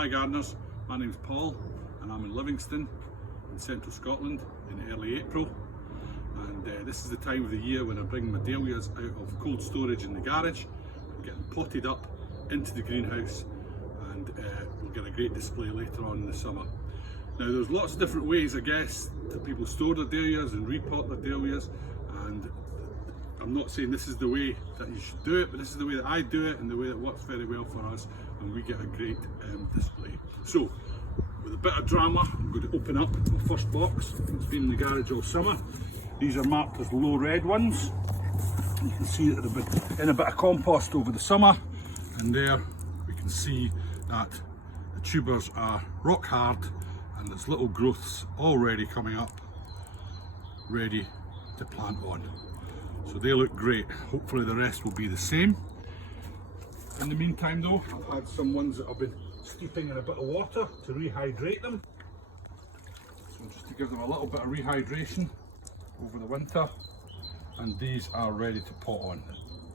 Hi gardeners, my name's Paul and I'm in Livingston in central Scotland in early April, and this is the time of the year when I bring my dahlias out of cold storage in the garage and get them potted up into the greenhouse, and we'll get a great display later on in the summer. Now there's lots of different ways, I guess, that people store their dahlias and repot their dahlias, and I'm not saying this is the way that you should do it, but this is the way that I do it and the way that works very well for us, and we get a great display. So with a bit of drama, I'm going to open up my first box. It's been in the garage all summer. These are marked as low red ones. You can see that they've been in a bit of compost over the summer, and there we can see that the tubers are rock hard and there's little growths already coming up, ready to plant on. So they look great. Hopefully the rest will be the same. In the meantime though, I've had some ones that I've been steeping in a bit of water to rehydrate them. So just to give them a little bit of rehydration over the winter. And these are ready to pot on.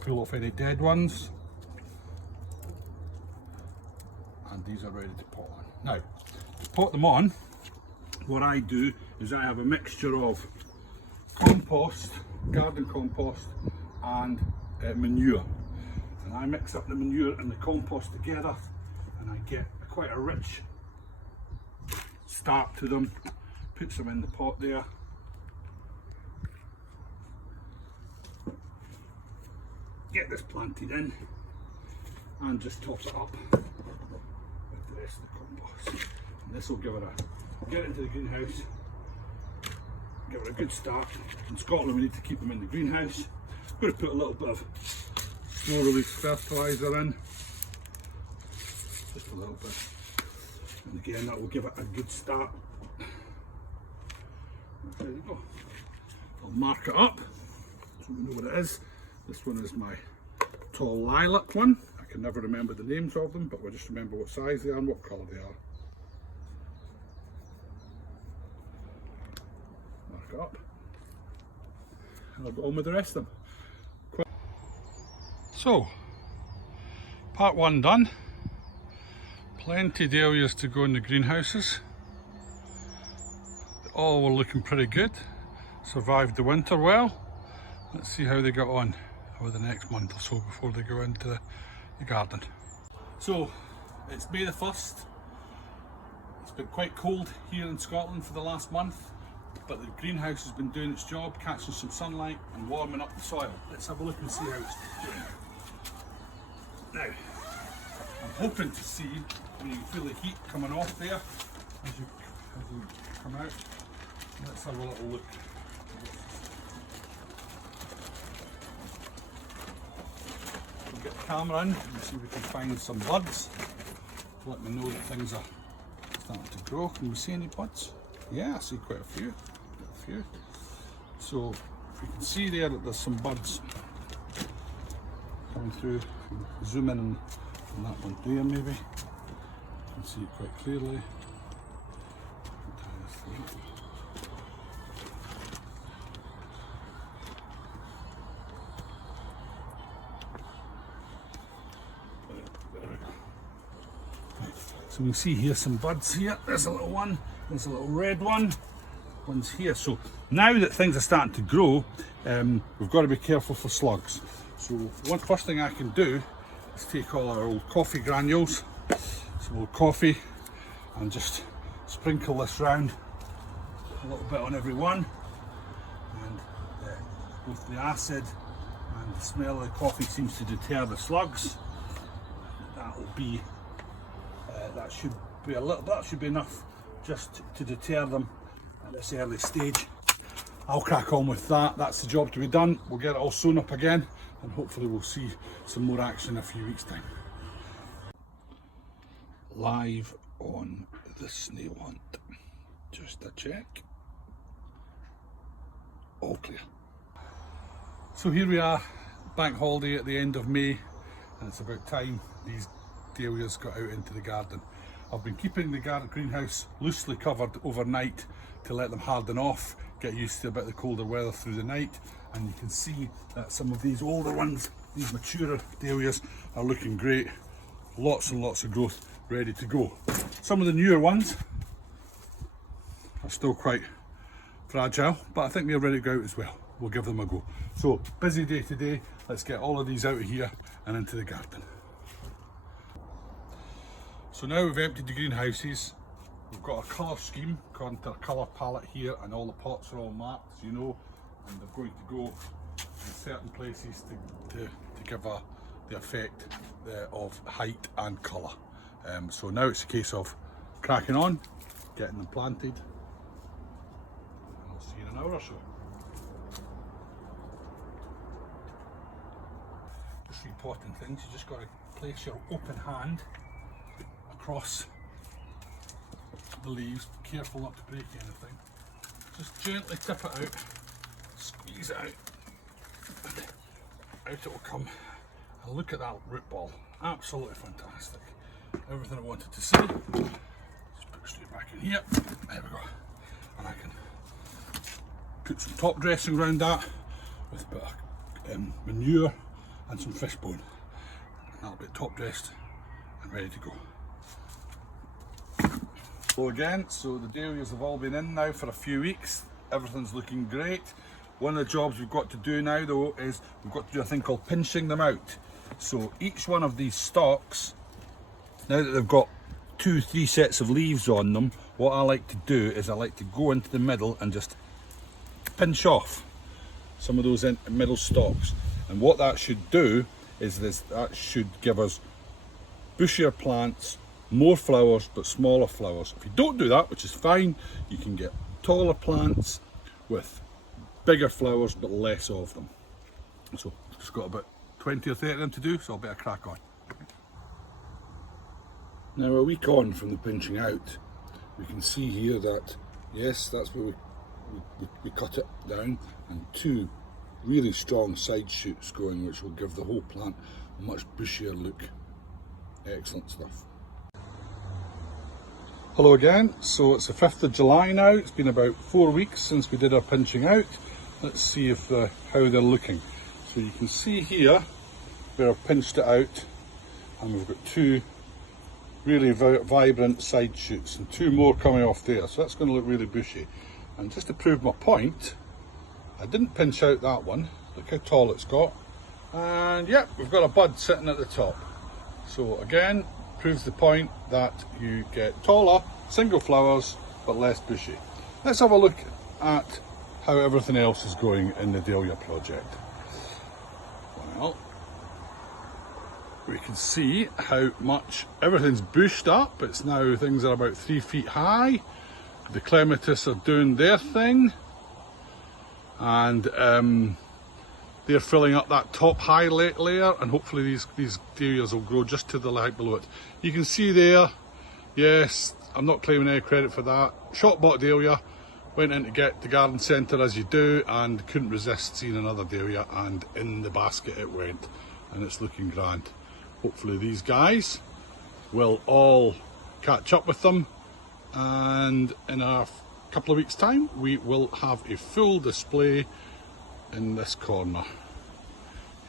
Pull off any dead ones. And these are ready to pot on. Now, to pot them on, what I do is I have a mixture of compost, garden compost, and manure. And I mix up the manure and the compost together, and I get quite a rich start to them. Puts them in the pot there. Get this planted in and just tops it up with the rest of the compost. And this will give it a, get it into the greenhouse, give it a good start. In Scotland we need to keep them in the greenhouse. I'm going to put a little bit of slow release fertiliser in, just a little bit, and again that will give it a good start. There you go. I'll mark it up so we know what it is. This one is my tall lilac one. I can never remember the names of them, but we'll just remember what size they are and what colour they are. Mark it up. And I'll go on with the rest of them. So, part one done. Plenty of dahlias to go in the greenhouses. They all were looking pretty good. Survived the winter well. Let's see how they got on over the next month or so before they go into the garden. So it's May the 1st. It's been quite cold here in Scotland for the last month, but the greenhouse has been doing its job, catching some sunlight and warming up the soil. Let's have a look and see how it's doing. Now, I'm hoping to see, when you feel the heat coming off there as you come out. Let's have a little look. We'll get the camera in and see if we can find some buds to let me know that things are starting to grow. Can we see any buds? Yeah, I see quite a few. So if you can see there that there's some buds coming through. Zoom in on that one there maybe. You can see it quite clearly. So we can see here some buds here. There's a little one, there's a little red one, one's here. So now that things are starting to grow, we've got to be careful for slugs. So one first thing I can do is take all our old coffee granules, some old coffee, and just sprinkle this round a little bit on every one. And both the acid and the smell of the coffee seems to deter the slugs. That'll be that should be enough just to deter them at this early stage. I'll crack on with that. That's the job to be done. We'll get it all sewn up again, and hopefully we'll see some more action in a few weeks' time. Live on the snail hunt. Just a check. All clear. So here we are, bank holiday at the end of May, and it's about time these dahlias got out into the garden. I've been keeping the garden greenhouse loosely covered overnight to let them harden off, get used to a bit of the colder weather through the night, and you can see that some of these older ones, these maturer dahlias, are looking great. lots and lots of growth ready to go. Some of the newer ones are still quite fragile, but I think they're ready to go out as well. We'll give them a go. So busy day today. Let's get all of these out of here and into the garden. So now we've emptied the greenhouses. We've got a colour scheme according to our colour palette here, and all the pots are all marked, as you know, and they're going to go in certain places to give the effect of height and colour. So now it's a case of cracking on, getting them planted, and I'll see you in an hour or so. Just repotting things, you just got to place your open hand across the leaves. Be careful not to break anything. Just gently tip it out, squeeze it out, and out it will come. And look at that root ball, absolutely fantastic. Everything I wanted to see. Just put it straight back in here. There we go. And I can put some top dressing around that with a bit of manure and some fish bone. And that'll be top dressed and ready to go. Hello again. So the dahlias have all been in now for a few weeks. Everything's looking great. One of the jobs we've got to do now though is we've got to do a thing called pinching them out. So each one of these stalks, now that they've got 2-3 sets of leaves on them, what I like to do is I like to go into the middle and just pinch off some of those middle stalks. And what that should do is that should give us bushier plants, more flowers but smaller flowers. If you don't do that, which is fine, you can get taller plants with bigger flowers but less of them. So just got about 20 or 30 of them to do, so I'll better crack on. Now a week on from the pinching out, we can see here that yes, that's where we cut it down, and 2 really strong side shoots going, which will give the whole plant a much bushier look. Excellent stuff. Hello again. So it's the 5th of July now. It's been about 4 weeks since we did our pinching out. Let's see if how they're looking. So you can see here where I've pinched it out, and we've got 2 really vibrant side shoots and 2 more coming off there. So that's going to look really bushy. And just to prove my point, I didn't pinch out that one. Look how tall it's got. And yep, we've got a bud sitting at the top. So again, proves the point that you get taller, single flowers, but less bushy. Let's have a look at how everything else is going in the dahlia project. Well, we can see how much everything's bushed up. It's now, things are about 3 feet high. The clematis are doing their thing, and they're filling up that top high layer, and hopefully these dahlias will grow just to the height below it. You can see there, yes, I'm not claiming any credit for that. Shot bought dahlia, went in to get the garden centre as you do, and couldn't resist seeing another dahlia, and in the basket it went, and it's looking grand. Hopefully these guys will all catch up with them, and in a couple of weeks time we will have a full display in this corner.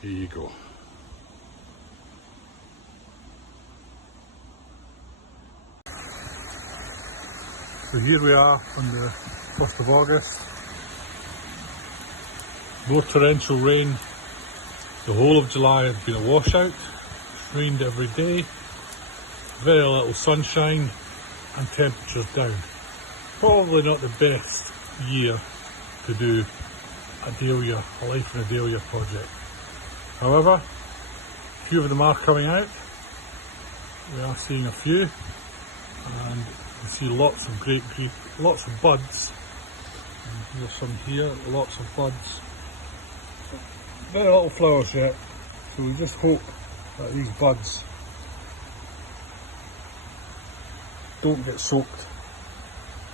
Here you go. So here we are on the 1st of August. No torrential rain. The whole of July has been a washout. It's rained every day. Very little sunshine and temperatures down. Probably not the best year to do a dahlia, a life in a dahlia project. However, a few of them are coming out. We are seeing a few, and you see lots of great lots of buds. And there's some here, lots of buds. Very little flowers yet, so we just hope that these buds don't get soaked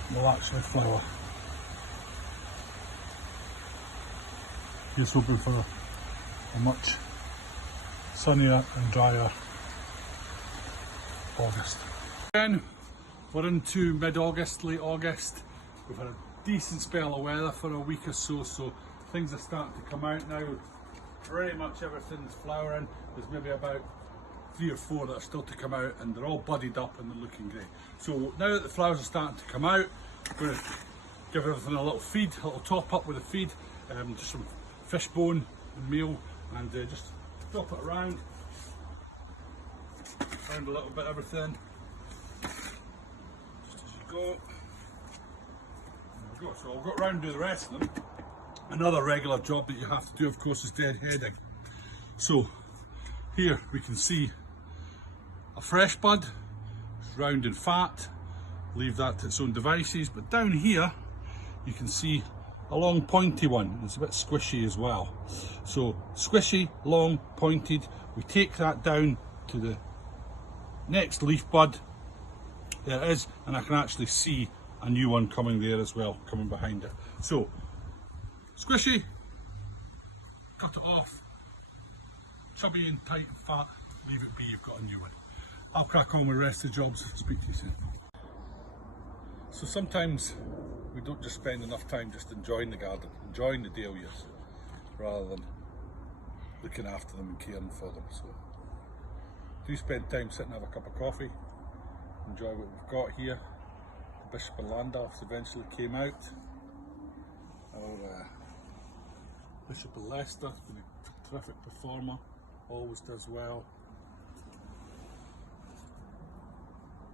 and will actually flower. Just hoping for a much sunnier and drier August. Again, we're into mid-August, late August. We've had a decent spell of weather for a week or so, so things are starting to come out now. Pretty much everything's flowering. There's maybe about 3 or 4 that are still to come out, and they're all budded up and they're looking great. So now that the flowers are starting to come out, we're going to give everything a little feed, a little top up with a feed, just some fish bone and meal, and just drop it around a little bit, everything, just as you go. There we go. So I'll go around and do the rest of them. Another regular job that you have to do, of course, is deadheading. So here we can see a fresh bud, it's round and fat, leave that to its own devices, but down here you can see a long pointy one. It's a bit squishy as well. So squishy, long, pointed, we take that down to the next leaf bud. There it is, and I can actually see a new one coming there as well, coming behind it. So squishy, cut it off, chubby and tight and fat, leave it be, you've got a new one. I'll crack on with the rest of the jobs. Speak to you soon. So sometimes we don't just spend enough time just enjoying the garden, enjoying the dahlias, rather than looking after them and caring for them. So do spend time sitting and have a cup of coffee, enjoy what we've got here. The Bishop of Landulphs eventually came out. Our Bishop of Leicester has been a terrific performer, always does well.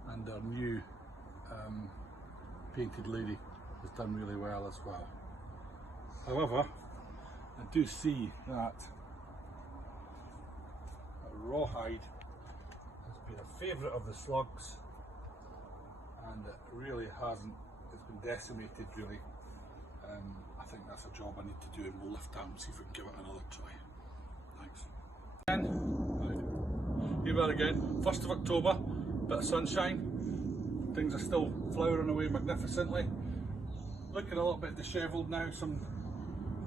And our new painted lady has done really well as well. However, I do see that rawhide has been a favourite of the slugs, and it really hasn't, it's been decimated really. I think that's a job I need to do, and we'll lift that and see if we can give it another try. Thanks. And here we are again, 1st of October, bit of sunshine. Things are still flowering away magnificently. Looking a little bit dishevelled now. Some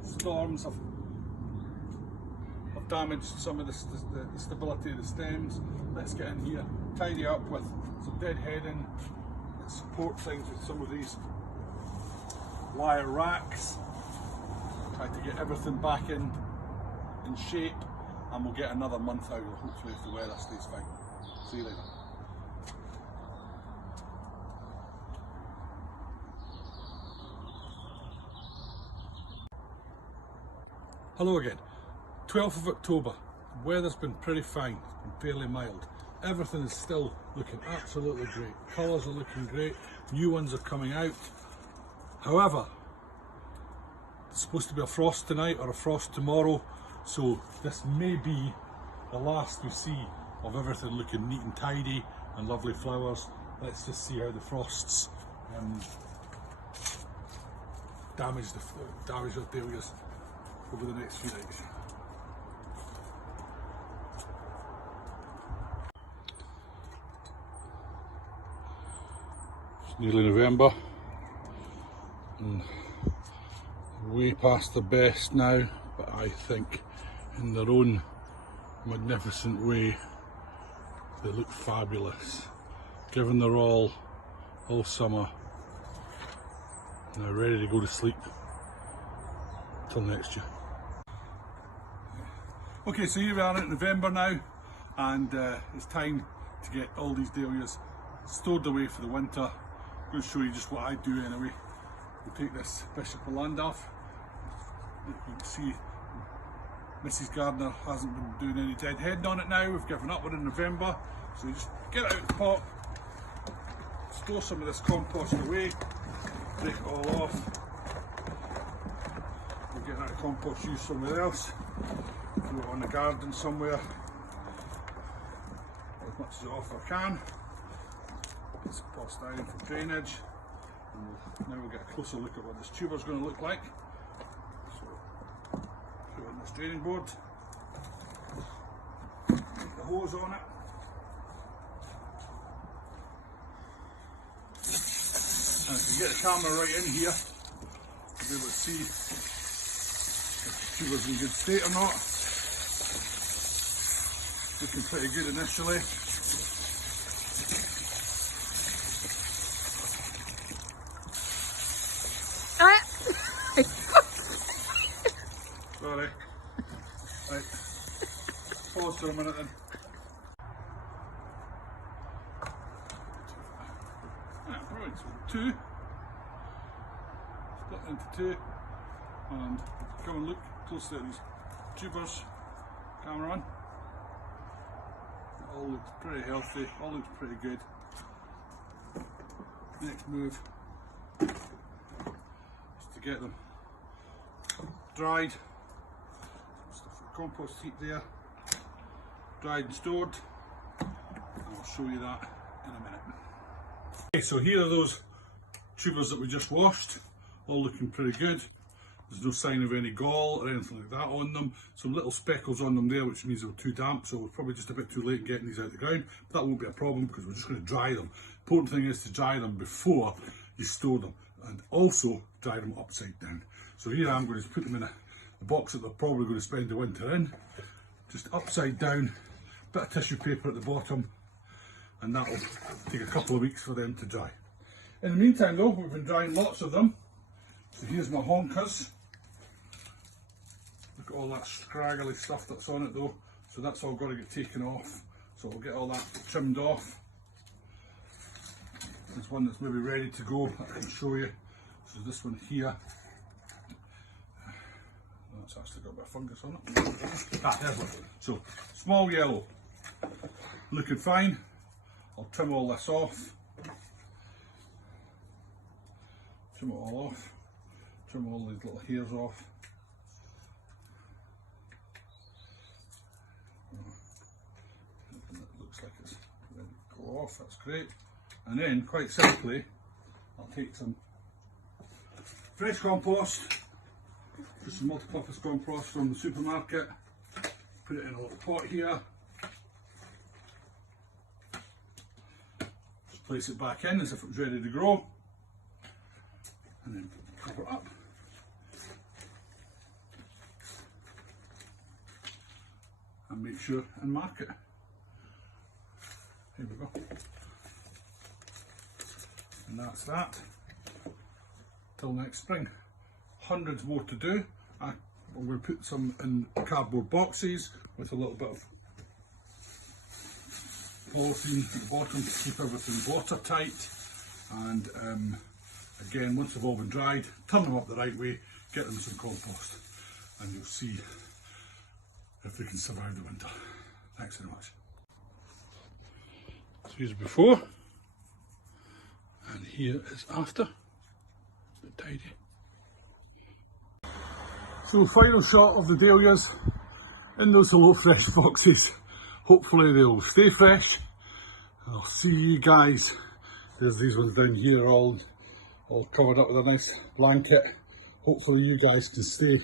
storms have damaged some of the stability of the stems. Let's get in here, tidy up with some deadheading, support things with some of these wire racks. Try to get everything back in shape, and we'll get another month out, hopefully, if the weather stays fine. See you later. Hello again. 12th of October. The weather's been pretty fine. It's been fairly mild. Everything is still looking absolutely great. Colours are looking great. New ones are coming out. However, there's supposed to be a frost tonight or a frost tomorrow, so this may be the last we see of everything looking neat and tidy and lovely flowers. Let's just see how the frosts damage the dahlias over the next few days. It's nearly November and way past the best now, but I think in their own magnificent way they look fabulous, given they're all summer now ready to go to sleep till next year. Okay, so here we are in November now, and it's time to get all these dahlias stored away for the winter. I'm going to show you just what I do anyway. We'll take this Bishop of Landulph. You can see Mrs. Gardener hasn't been doing any deadheading on it now. We've given up, we're in November. So you just get it out of the pot, store some of this compost away, take it all off. We'll get that compost used somewhere else. Throw it on the garden somewhere, as much as it offer can. Get some polystyrene for drainage. And now we'll get a closer look at what this tuber is going to look like. So, put it on this draining board, put the hose on it. And if you get the camera right in here, you'll be able to see if the tuber's in good state or not. Looking pretty good initially. Sorry. Right. Pause for a minute then. So two, split into two, and come and look closely at these tubers. Camera on. It all looks pretty healthy, all looks pretty good. Next move is to get them dried. Stuff the compost heap there, dried and stored. I'll show you that in a minute. Okay, so here are those tubers that we just washed, all looking pretty good. There's no sign of any gall or anything like that on them. Some little speckles on them there, which means they were too damp, so we're probably just a bit too late in getting these out of the ground. But that won't be a problem because we're just going to dry them. The important thing is to dry them before you store them, and also dry them upside down. So here I'm going to put them in a box that they're probably going to spend the winter in, just upside down, bit of tissue paper at the bottom, and that'll take a couple of weeks for them to dry. In the meantime though, we've been drying lots of them. So here's my honkers. Look at all that scraggly stuff that's on it though, so that's all got to get taken off. So I'll get all that trimmed off. There's one that's maybe ready to go, I can show you. So this one here, that's actually got a bit of fungus on it. There's one. So small yellow, looking fine. I'll trim all this off. Trim it all off. Trim all these little hairs off. It looks like it's ready to go off, that's great. And then, quite simply, I'll take some fresh compost, just some multi-purpose compost from the supermarket, put it in a little pot here, just place it back in as if it was ready to grow, and then cover it up. And make sure and mark it. Here we go. And that's that. Till next spring. Hundreds more to do. I'm going to put some in cardboard boxes with a little bit of polythene at the bottom to keep everything watertight. And again, once they've all been dried, turn them up the right way, get them some compost, and you'll see if they can survive the winter. Thanks very much. So here's before, and here is after. A bit tidy. So final shot of the dahlias in those Hello Fresh boxes. Hopefully they'll stay fresh. I'll see you guys. There's these ones down here all covered up with a nice blanket. Hopefully you guys can stay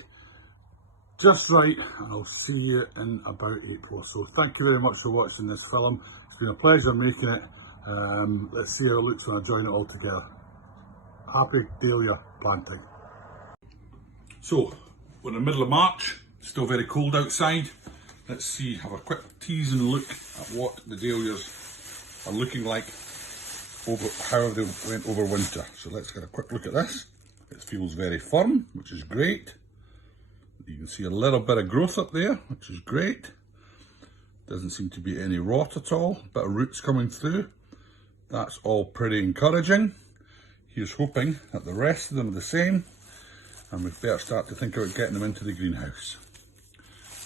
just right, and I'll see you in about April. So thank you very much for watching this film. It's been a pleasure making it. Let's see how it looks when I join it all together. Happy dahlia planting. So we're in the middle of March, still very cold outside. Let's see, have a quick tease and look at what the dahlias are looking like over how they went over winter. So let's get a quick look at this. It feels very firm, which is great. You can see a little bit of growth up there, which is great. Doesn't seem to be any rot at all. Bit of roots coming through. That's all pretty encouraging. Here's hoping that the rest of them are the same, and we'd better start to think about getting them into the greenhouse.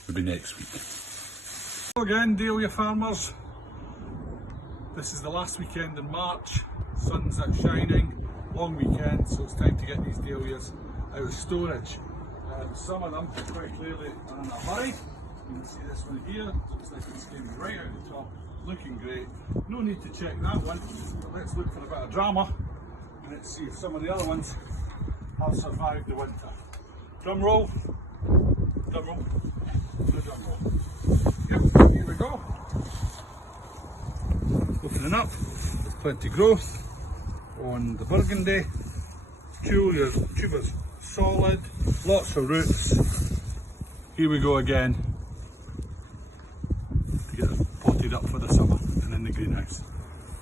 Maybe next week. Hello again, dahlia farmers. This is the last weekend in March. Sun's out shining, long weekend, so it's time to get these dahlias out of storage. Some of them quite clearly are in a hurry. You can see this one here, looks like it's came right out the top, looking great. No need to check that one, but let's look for a bit of drama and let's see if some of the other ones have survived the winter. Drum roll, drum roll, the drum roll. Yep, here we go. Opening up, there's plenty of growth on the burgundy. Tubers solid, lots of roots. Here we go again to get it potted up for the summer and in the greenhouse.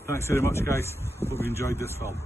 Thanks very much guys, hope you enjoyed this film.